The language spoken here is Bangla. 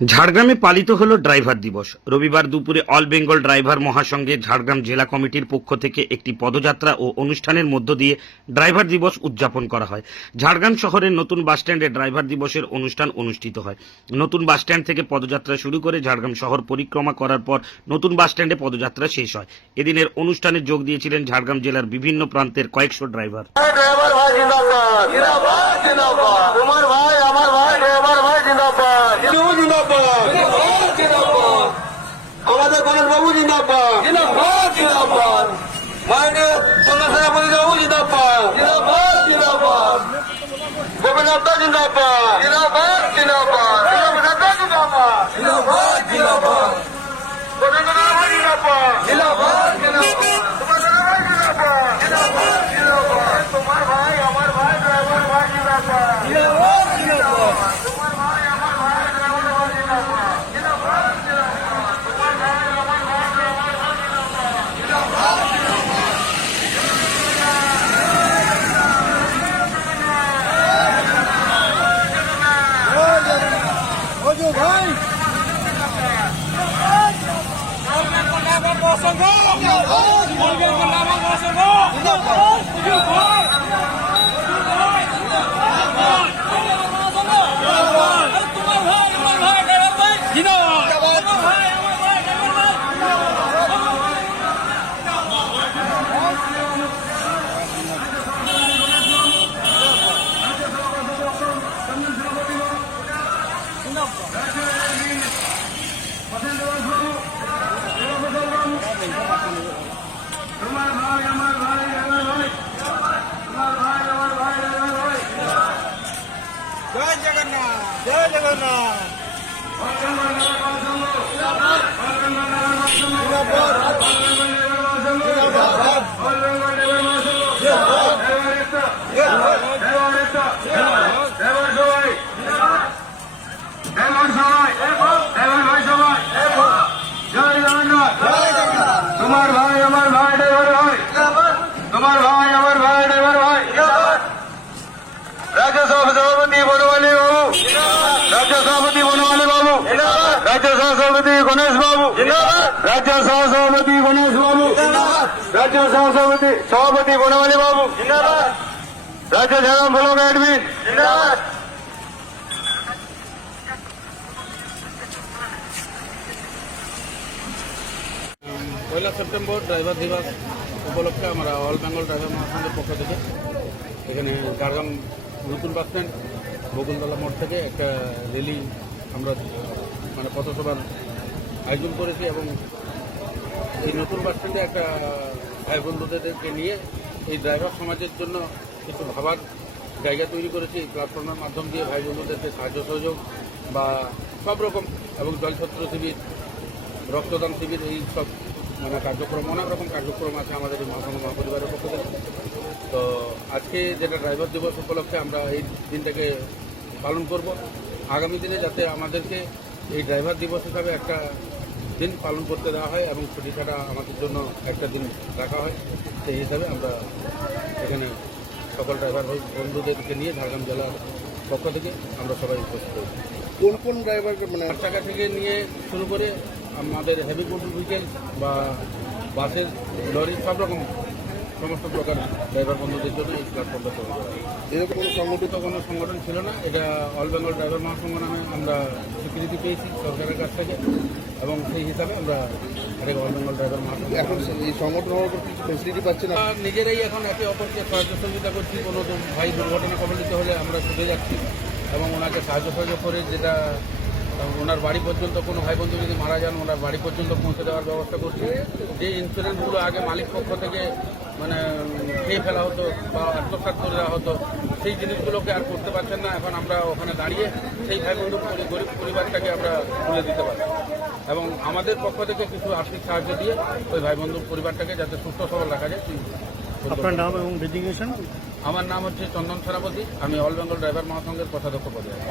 ঝাড়গ্রামে পালিত হল ড্রাইভার দিবস। রবিবার দুপুরে অল বেঙ্গল ড্রাইভার মহাসংঘের ঝাড়গ্রাম জেলা কমিটির পক্ষ থেকে একটি পদযাত্রা ও অনুষ্ঠানের মধ্য দিয়ে ড্রাইভার দিবস উদযাপন করা হয়। ঝাড়গ্রাম শহরের নতুন বাসস্ট্যান্ডে ড্রাইভার দিবসের অনুষ্ঠান অনুষ্ঠিত হয়। নতুন বাসস্ট্যান্ড থেকে পদযাত্রা শুরু করে ঝাড়গ্রাম শহর পরিক্রমা করার পর নতুন বাসস্ট্যান্ডে পদযাত্রা শেষ হয়। এদিনের অনুষ্ঠানে যোগ দিয়েছিলেন ঝাড়গ্রাম জেলার বিভিন্ন প্রান্তের কয়েকশো ড্রাইভার। আমাদের গণেশ বাবু জিন্দাবাদ, জিন্দাবাদ, জিন্দাবাদ। মাননীয় সেনাপতি বাবু জিন্দাবাদ, জিন্দাবাদ, জিন্দাবাদ। গোপীনাথ জিন্দাবাদ, জিন্দাবাদ, জিন্দাবাদ। জিন্দাবাদ, জিন্দাবাদ, জিন্দাবাদ, জিন্দাবাদ। জিন্দাবাদ, জিন্দাবাদ। জিন্দাবাদ, জিন্দাবাদ। তোমার ভাই আমার ভাই ড্রাইভার ভাই জিন্দাবাদ, জিন্দাবাদ, জিন্দাবাদ। তোমার ভাই আমার ভাই ড্রাইভার ভাই জিন্দাবাদ, জিন্দাবাদ, জিন্দাবাদ। তোমার ভাই আমার ভাই ড্রাইভার ভাই জিন্দাবাদ, জিন্দাবাদ, জিন্দাবাদ। ওজো ভাই জয় জগন্নাথ, জয় জগন্নাথ। তোমার ভাই আমার ভাই ড্রাইভার ভাই, তোমার ভাই আমার ভাই ড্রাইভার ভাই। রাজ্য সভাপতি বনমালী বাবু, রাজ্য সভাপতি বনমালী বাবু, রাজ্য সহসভাপতি গণেশ বাবু, রাজ্য সহসভাপতি গণেশ বাবু, রাজ্য সভাপতি বনমালী বাবু, রাজ্য ঝাড়গ্রাম ব্লক অ্যাডমিন। পয়লা সেপ্টেম্বর ড্রাইভার দিবস উপলক্ষে আমরা অল বেঙ্গল ড্রাইভার মহাসংঘের পক্ষ থেকে এখানে ঝাড়গ্রাম নতুন বাসস্ট্যান্ড বকুলতলা মোড় থেকে একটা র্যালি আমরা পথসভার আয়োজন করেছি এবং এই নতুন বাসস্ট্যান্ডে একটা ভাই বন্ধুদেরকে নিয়ে এই ড্রাইভার সমাজের জন্য কিছু ভাবার জায়গা তৈরি করেছি। এই প্ল্যাটফর্মের মাধ্যম দিয়ে ভাই বন্ধুদেরকে সাহায্য সহযোগ বা সব রকম এবং জলছত্র শিবির, রক্তদান শিবির, এই সব কার্যক্রম, অনেক রকম কার্যক্রম আছে আমাদের এই মহাসংঘ মহাপরিবারের পক্ষ থেকে। তো আজকে যেটা ড্রাইভার দিবস উপলক্ষে আমরা এই দিনটাকে পালন করব। আগামী দিনে যাতে আমাদেরকে এই ড্রাইভার দিবস হিসাবে একটা দিন পালন করতে দেওয়া হয় এবং ছুটি ছাড়া আমাদের জন্য একটা দিন রাখা হয়, সেই হিসাবে আমরা এখানে সকল ড্রাইভার বন্ধুদেরকে নিয়ে ঝাড়গ্রাম জেলার পক্ষ থেকে আমরা সবাই উপস্থিত হয়েছি। কোন কোন ড্রাইভার 8 টাকা থেকে নিয়ে শুরু করে আমাদের হেভি মোটর ভেহিকেল বা বাসের, লরি, সব রকম সমস্ত প্রকার ড্রাইভার বন্ধুদের জন্য এই প্ল্যাটফর্মটা তৈরি করা হয়। এরকম কোনো সংগঠিত কোনো সংগঠন ছিল না, এটা অল বেঙ্গল ড্রাইভার মহাসংঘ নামে আমরা স্বীকৃতি পেয়েছি সরকারের কাছ থেকে এবং সেই হিসাবে আমরা এটাকে অল বেঙ্গল ড্রাইভার মহাসংঘ এখন এই সংগঠন হওয়ার পর কিছু ফেসিলিটি পাচ্ছে না। নিজেরাই এখন একে অপরকে সাহায্য সহযোগিতা করছি। কোনো ভাই দুর্ঘটনা কবলিত হলে আমরা ছুটে যাচ্ছি এবং ওনাকে সাহায্য সহযোগ করে, যেটা ওনার বাড়ি পর্যন্ত, কোনো ভাই বন্ধু যদি মারা যান ওনার বাড়ি পর্যন্ত পৌঁছে দেওয়ার ব্যবস্থা করছি। যে ইন্স্যুরেন্সগুলো আগে মালিক পক্ষ থেকে খেয়ে ফেলা হতো বা আত্মসাৎ করে দেওয়া হতো, সেই জিনিসগুলোকে আর করতে পারছেন না। এখন আমরা ওখানে দাঁড়িয়ে সেই ভাই বন্ধু গরিব পরিবারটাকে আমরা তুলে দিতে পারি এবং আমাদের পক্ষ থেকে কিছু আর্থিক সাহায্য দিয়ে ওই ভাই বন্ধুর পরিবারটাকে যাতে সুস্থ সবল রাখা যায়। আপনার নাম এবং ডেজিগনেশন? আমার নাম হচ্ছে চন্দন সেনাপতি, আমি অল বেঙ্গল ড্রাইভার মহাসংঘের কোষাধ্যক্ষ পদে আছি।